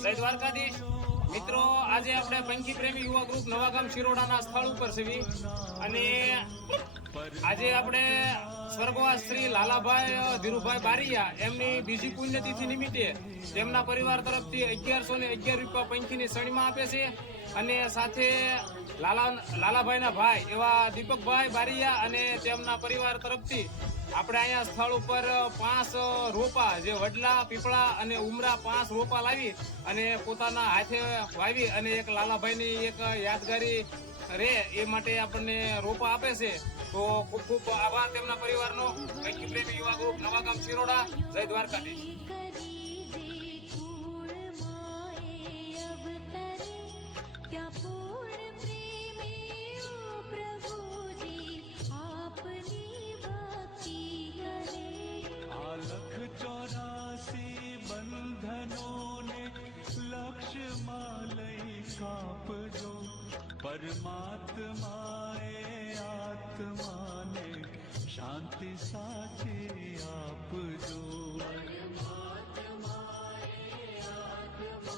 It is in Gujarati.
જય દ્વારકાધીશ મિત્રો, આજે આપણે પંખી પ્રેમી યુવા ગ્રુપ નવાગામ શિરોડાના સ્થળ ઉપર છીએ અને આજે આપણે સ્વર્ગવાસ શ્રી લાલાભાઈ ધીરુભાઈ બારિયા એમની બીજી પુણ્યતિથિ નિમિત્તે તેમના પરિવાર તરફથી 1111 રૂપિયા પંખીની સણીમાં આપે છે અને સાથે લાલાભાઈના ભાઈ એવા દીપકભાઈ બારિયા અને તેમના પરિવાર તરફથી આપણે અહીંયા સ્થળ ઉપર 5 રોપા જે વડલા પીપળા અને ઉમરા 5 રોપા લાવી અને પોતાના હાથે વાવી અને એક લાલાભાઈની એક યાદગારી રહે એ માટે આપણને રોપા આપે છે. તો ખૂબ ખૂબ આભાર તેમના પરિવારનો. પંખી પ્રેમી યુવા ગ્રુપ નવાગામ શિરોડા. જય દ્વારકાધીશ. कापजो परमात्माए आत्माने शांति साचे